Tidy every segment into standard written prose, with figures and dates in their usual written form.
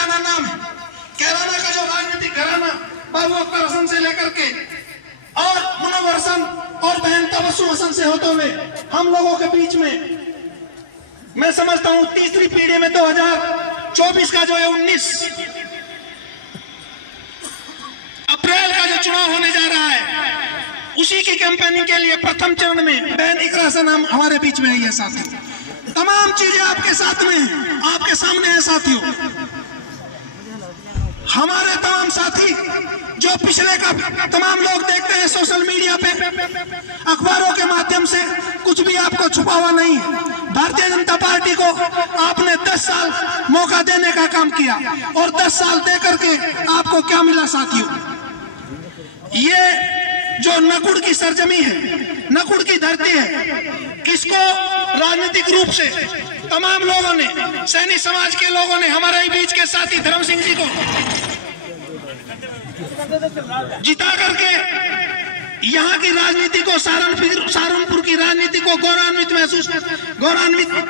पहचाना नाम है। कैराना का जो राजनीतिक घराना बाबू अख्तर हसन से लेकर के और मुनव्वर हसन और बहन तबस्सुम हसन से होते हुए हम लोगों के बीच में, मैं समझता हूं तीसरी पीढ़ी में 2024 का जो है 19 अप्रैल का जो चुनाव होने जा रहा है, उसी की कैंपेनिंग के लिए प्रथम चरण में बहन इकरा हसन हमारे बीच में आई है। साथी तमाम चीजें आपके साथ में हैं, आपके सामने है साथियों। हमारे तमाम साथी जो पिछले का तमाम लोग देखते हैं सोशल मीडिया पे, अखबारों के माध्यम से, कुछ भी आपको छुपा हुआ नहीं है। भारतीय जनता पार्टी को आपने 10 साल मौका देने का काम किया और 10 साल दे करके आपको क्या मिला साथियों? ये जो नकुड़ की सरजमी है, नकुड़ की धरती है, इसको राजनीतिक रूप से तमाम लोगों ने, सैनी समाज के लोगों ने, हमारे बीच के साथी धर्म सिंह जी को जिता करके यहाँ की राजनीति को, सहारनपुर की राजनीति को गौरवान्वित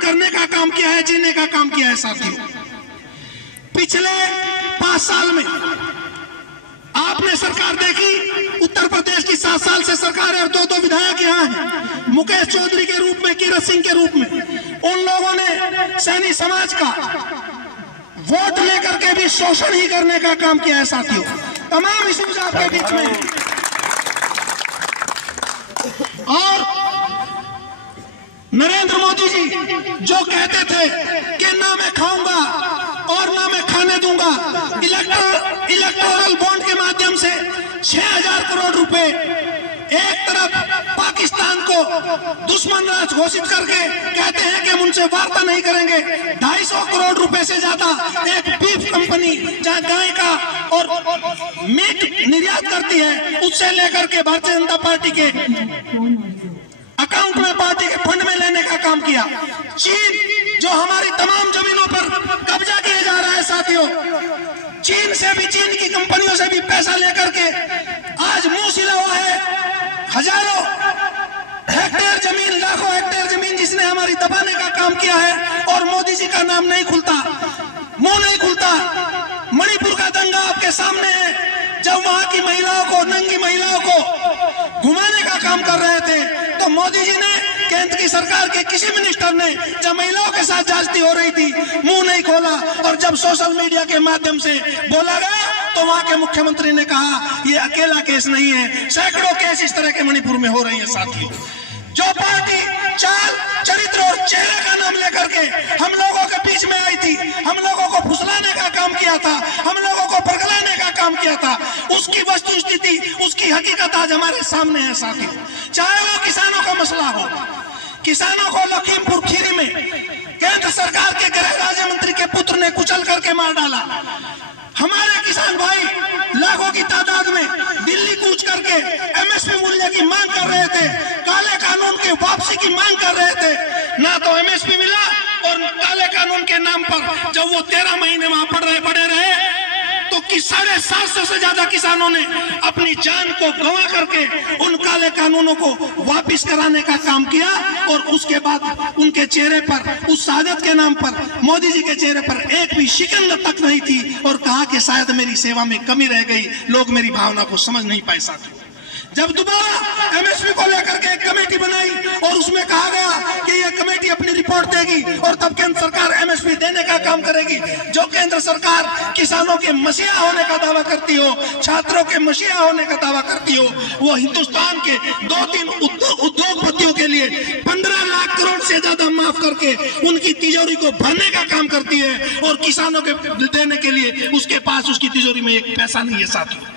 करने का काम किया है, जीने का काम किया है साथियों। पिछले 5 साल में आपने सरकार देखी, उत्तर प्रदेश की 7 साल से सरकार है और 2 विधायक यहाँ हैं, मुकेश चौधरी के रूप में, कीरत सिंह के रूप में। उन लोगों ने सैनी समाज का वोट लेकर के भी शोषण ही करने का काम किया है साथियों। तमाम इश्यूज आपके बीच में। और नरेंद्र मोदी जी जो कहते थे कि ना मैं खाऊंगा और ना मैं खाने दूंगा, इलेक्टोरल बॉन्ड के माध्यम से 6000 करोड़ रुपए एक तरफ पाकिस्तान को दुश्मन राज घोषित करके कहते हैं कि हम उनसे वार्ता नहीं करेंगे। 250 करोड़ रुपए से ज्यादा एक बीफ कंपनी जहां गाय का और मीट निर्यात करती है, उससे लेकर के भारतीय जनता पार्टी के अकाउंट में, पार्टी के फंड में लेने का काम किया। चीन जो हमारी तमाम जमीनों पर कब्जा किए जा रहा है साथियों, चीन से भी, चीन की कंपनियों से भी पैसा लेकर के आज मुंह सिला हुआ है। हजारों हेक्टेयर जमीन, लाखों हेक्टेयर जमीन जिसने हमारी दबाने का काम किया है और मोदी जी का नाम नहीं खुलता, मुंह नहीं खुलता। मणिपुर का दंगा आपके सामने है, जब वहां की महिलाओं को, नंगी महिलाओं को घुमाने का काम कर रहे थे तो मोदी जी ने, केंद्र की सरकार के किसी मिनिस्टर ने, जब महिलाओं के साथ ज्यादती हो रही थी, मुंह नहीं खोला। और जब सोशल मीडिया के माध्यम से बोला गया तो वहां के मुख्यमंत्री ने कहा ये अकेला केस नहीं है, सैकड़ों केस इस तरह के मणिपुर में हो रही है साथियों। जो पार्टी चाल, चरित्र और चेहरे का नाम लेकर के हम लोगों के बीच में आई थी, हम लोगों को फुसलाने का काम किया था, हम लोगों को पगलाने का काम किया था, उसकी वस्तु स्थिति, उसकी हकीकत आज हमारे सामने है साथियों। चाहे वो किसानों का मसला हो, किसानों को लखीमपुर खीरी में केंद्र सरकार के गृह राज्य मंत्री के पुत्र ने कुचल करके मार डाला। हमारे किसान भाई लाखों की तादाद में दिल्ली कूच करके एमएसपी मूल्य की मांग कर रहे थे, काले कानून की वापसी की मांग कर रहे थे। ना तो एमएसपी मिला और काले कानून के नाम पर जब वो 13 महीने वहां पड़े रहे तो 750 से ज्यादा किसानों ने अपनी जान को गंवा करके उन काले कानूनों को वापस कराने का काम किया। और उसके बाद उनके चेहरे पर, उस शहादत के नाम पर, मोदी जी के चेहरे पर एक भी शिकन तक नहीं थी और कहा कि शायद मेरी सेवा में कमी रह गई, लोग मेरी भावना को समझ नहीं पाए साथियों। जब दोबारा एमएसपी को लेकर के एक कमेटी बनाई और उसमें कहा गया कि यह कमेटी अपनी रिपोर्ट देगी और तब केंद्र सरकार एमएसपी देने का काम करेगी। जो केंद्र सरकार किसानों के मसीहा होने का दावा करती हो, छात्रों के मसीहा होने का दावा करती हो, वो हिंदुस्तान के 2-3 उद्योगपतियों के लिए 15 लाख करोड़ से ज्यादा माफ करके उनकी तिजोरी को भरने का काम करती है और किसानों के देने के लिए उसके पास, उसकी तिजोरी में एक पैसा नहीं है साथियों।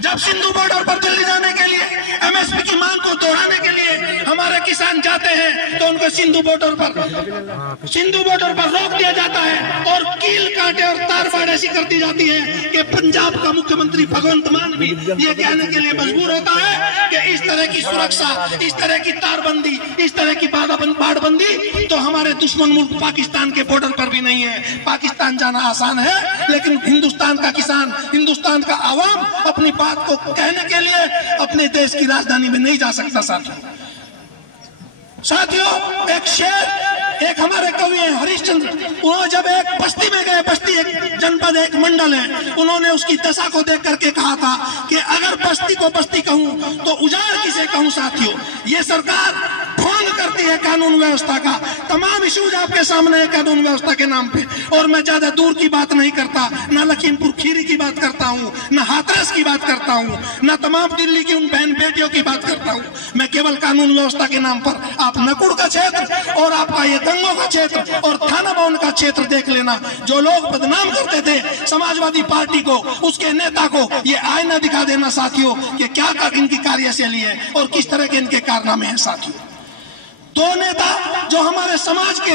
जब सिंधु बॉर्डर पर दिल्ली जाने के लिए, एमएसपी की मांग को दोहराने के लिए हमारे किसान जाते हैं तो उनको सिंधु बॉर्डर पर रोक दिया जाता है और कील कांटे और तार बाड़ ऐसी कर दी जाती है कि पंजाब का मुख्यमंत्री भगवंत मान भी ये कहने के लिए मजबूर होता है कि इस तरह की सुरक्षा, इस तरह की तारबंदी, इस तरह की बाड़बंदी तो हमारे दुश्मन मुल्क पाकिस्तान के बॉर्डर पर भी नहीं है। पाकिस्तान जाना आसान है, लेकिन हिंदुस्तान का किसान, हिंदुस्तान का आवाम अपनी बात को कहने के लिए अपने देश की राजधानी में नहीं जा सकता साथियों। एक शेर एक हमारे कवि हैं हरिश्चंद्र, उन्होंने जब एक बस्ती में गए, बस्ती एक जनपद एक मंडल है, उन्होंने उसकी दशा को देख करके कहा था कि अगर बस्ती को बस्ती कहूं तो उजाड़ किसे कहूं साथियों। ये सरकार ढोंग करती है कानून व्यवस्था का। तमाम इश्यूज आपके सामने है कानून व्यवस्था के नाम पे, और मैं ज्यादा दूर की बात नहीं करता, ना लखीमपुर खीरी की बात करता हूँ, ना हाथरस की बात करता हूँ, ना तमाम दिल्ली की उन बहन बेटियों की बात करता हूँ। मैं केवल कानून व्यवस्था के नाम पर आप नकुड़ का क्षेत्र और आपका ये दंगों का क्षेत्र और थाना भवन का क्षेत्र देख लेना। जो लोग बदनाम करते थे समाजवादी पार्टी को, उसके नेता को, ये आईना दिखा देना साथियों कि क्या इनकी कार्यशैली है और किस तरह के इनके कारनामे हैं साथियों। दो नेता जो हमारे समाज के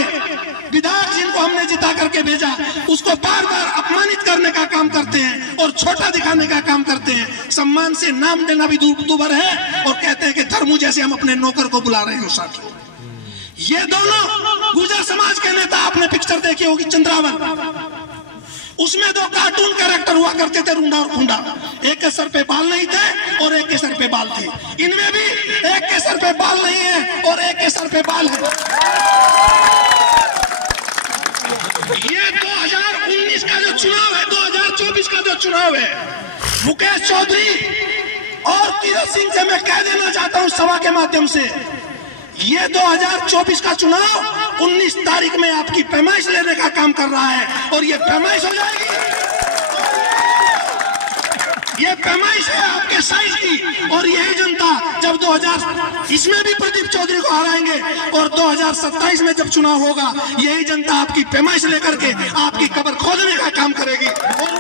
विधायक जिनको हमने जिता करके भेजा, उसको बार बार अपमानित करने का काम करते हैं और छोटा दिखाने का काम करते हैं। सम्मान से नाम देना भी दूभर है और कहते हैं कि धर्मू जैसे हम अपने नौकर को बुला रहे हो साथियों। ये दोनों गुर्जर समाज के नेता, आपने पिक्चर देखी होगी चंद्रावन, उसमें दो कार्टून कैरेक्टर हुआ करते थे, रूंडा और खूंडा। एक के सर पे बाल नहीं थे और एक के सर पे बाल थे। इनमें भी एक के सर पे बाल नहीं है और एक के सर पे बाल है। ये 2019 का जो चुनाव है, 2024 का जो चुनाव है, मुकेश चौधरी और तीरथ सिंह से मैं कह देना चाहता हूं सभा के माध्यम से, ये 2024 का चुनाव 19 तारीख में आपकी पैमाइश लेने का काम कर रहा है और ये पैमाइश हो जाएगी। ये पैमाइश है आपके साइज की, और यही जनता जब 2000 इसमें भी प्रदीप चौधरी को हराएंगे और 2027 में जब चुनाव होगा, यही जनता आपकी पैमाइश लेकर के आपकी कब्र खोदने का काम करेगी और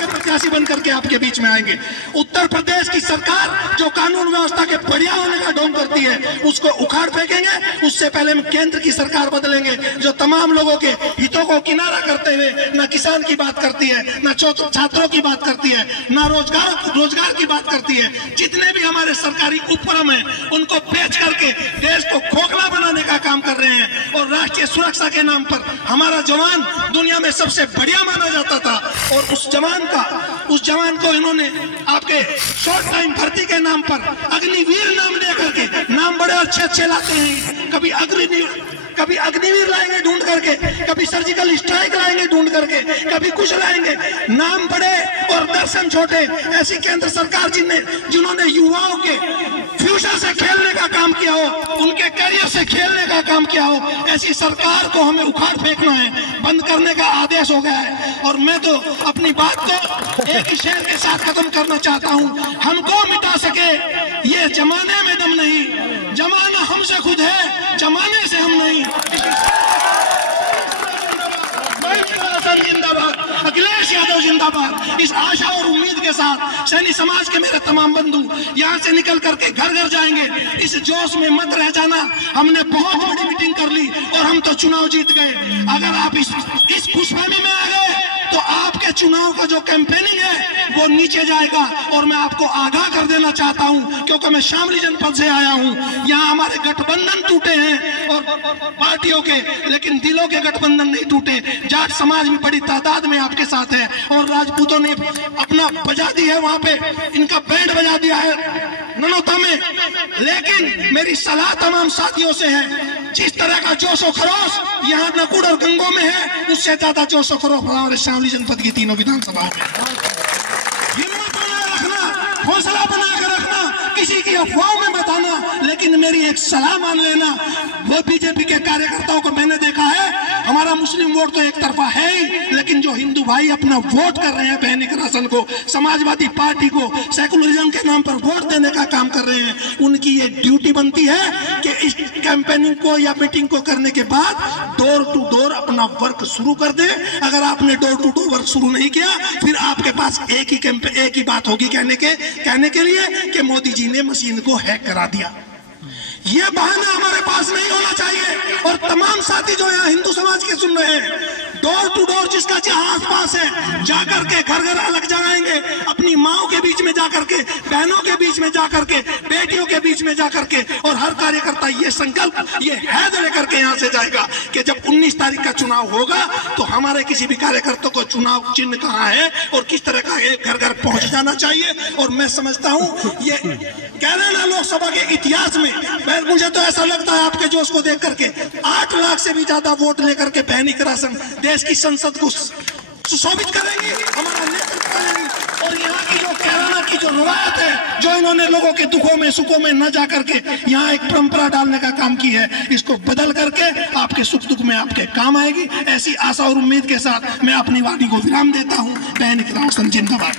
प्रत्याशी बन करके आपके बीच में आएंगे। उत्तर प्रदेश की सरकार जो कानून व्यवस्था के बढ़िया होने का ढोंग करती है, उसको उखाड़ फेंकेंगे। उससे पहले हम केंद्र की सरकार बदलेंगे जो तमाम लोगों के हितों को किनारा करते हुए ना किसान की बात करती है, ना छात्रों की बात करती है, ना रोजगार की बात करती है। जितने भी हमारे सरकारी उपक्रम है उनको बेच करके देश को खोखला बनाने का काम कर रहे हैं और राष्ट्रीय सुरक्षा के नाम पर हमारा जवान दुनिया में सबसे बढ़िया माना जाता था और उस जवान को इन्होंने आपके शॉर्ट टाइम भर्ती के नाम पर अग्निवीर नाम दे करके, नाम बड़े अच्छे लाते हैं, कभी अग्निवीर लाएंगे ढूंढ करके, कभी सर्जिकल स्ट्राइक लाएंगे ढूंढ करके, कभी कुछ लाएंगे, नाम बड़े और दर्शन छोटे। ऐसी केंद्र सरकार जिन्होंने युवाओं के फ्यूचर से खेलने का काम किया हो, उनके करियर से खेलने का काम किया हो, ऐसी सरकार को हमें उखाड़ फेंकना है, बंद करने का आदेश हो गया है। और मैं तो अपनी बात को एक ही शेर के साथ खत्म करना चाहता हूँ, हमको मिटा सके ये जमाने में दम नहीं, जमाना हमसे खुद है, जमाने से हम नहीं। जिंदाबाद, अखिलेश यादव जिंदाबाद। इस आशा और उम्मीद के साथ सैनी समाज के मेरे तमाम बंधु यहाँ से निकल करके घर घर जाएंगे। इस जोश में मत रह जाना, हमने बहुत बड़ी मीटिंग कर ली और हम तो चुनाव जीत गए। अगर आप इस खुशफहमी में आ गए तो आपके चुनाव का जो कैंपेनिंग है वो नीचे जाएगा। और मैं आपको आगाह कर देना चाहता हूं, क्योंकि मैं शामली जनपद से आया हूं, यहाँ हमारे गठबंधन टूटे हैं और पार्टियों के, लेकिन दिलों के गठबंधन नहीं टूटे। जाट समाज भी बड़ी तादाद में आपके साथ है और राजपूतों ने अपना बजा दी है, वहां पे इनका बैंड बजा दिया है ननौता में। लेकिन मेरी सलाह तमाम साथियों से है, जिस तरह का जोशो खरोश यहाँ नकुड़ और गंगों में है, उससे ज्यादा जोशो खरोश हमारे शामली जनपद की तीनों विधानसभाओं में। हिम्मत बनाए रखना, हौसला बनाकर रखना, किसी की अफवाहों में मत आना। लेकिन मेरी एक सलाह मान लेना, वो बीजेपी के कार्यकर्ताओं को मैंने देखा है, हमारा मुस्लिम वोट तो एक तरफा है ही, लेकिन जो हिंदू भाई अपना वोट कर रहे हैं दैनिक राशन को, समाजवादी पार्टी को, सेकुलरिज्म के नाम पर वोट देने का काम कर रहे हैं, उनकी ये ड्यूटी बनती है कि इस कैंपेनिंग को या मीटिंग को करने के बाद डोर टू डोर अपना वर्क शुरू कर दे। अगर आपने डोर टू डोर वर्क शुरू नहीं किया, फिर आपके पास एक ही बात होगी कहने के लिए कि मोदी जी ने मशीन को हैक करा दिया। ये बहाना हमारे पास नहीं होना चाहिए। और तमाम साथी जो यहाँ हिंदू समाज के सुन रहे हैं, डोर टू डोर जिसका जहां आसपास है जाकर के घर घर अलग जगाएंगे, अपनी माओ के बीच में जाकर के, बहनों के बीच में जाकर के, बेटियों के बीच में जाकर के, और हर कार्यकर्ता ये संकल्प, ये हैद लेकर के यहाँ से जाएगा कि जब 19 तारीख का चुनाव होगा तो हमारे किसी भी कार्यकर्ता को चुनाव चिन्ह कहाँ है और किस तरह का घर घर पहुंच जाना चाहिए। और मैं समझता हूँ ये कैराना लोकसभा के इतिहास में, मुझे तो ऐसा लगता है आपके जोश को देख करके 8 लाख से भी ज्यादा वोट लेकर के बहनी करासन देश की संसद को सुशोभित करेंगी, हमारा नेतृत्व करेंगी। और यहाँ की जो कैराना की जो रवायत है, जो इन्होंने लोगों के दुखों में सुखों में न जा करके यहाँ एक परंपरा डालने का काम की है, इसको बदल करके आपके सुख दुख में आपके काम आएगी। ऐसी आशा और उम्मीद के साथ मैं अपनी वाणी को विराम देता हूँ। बहनी करासन जिंदाबाद।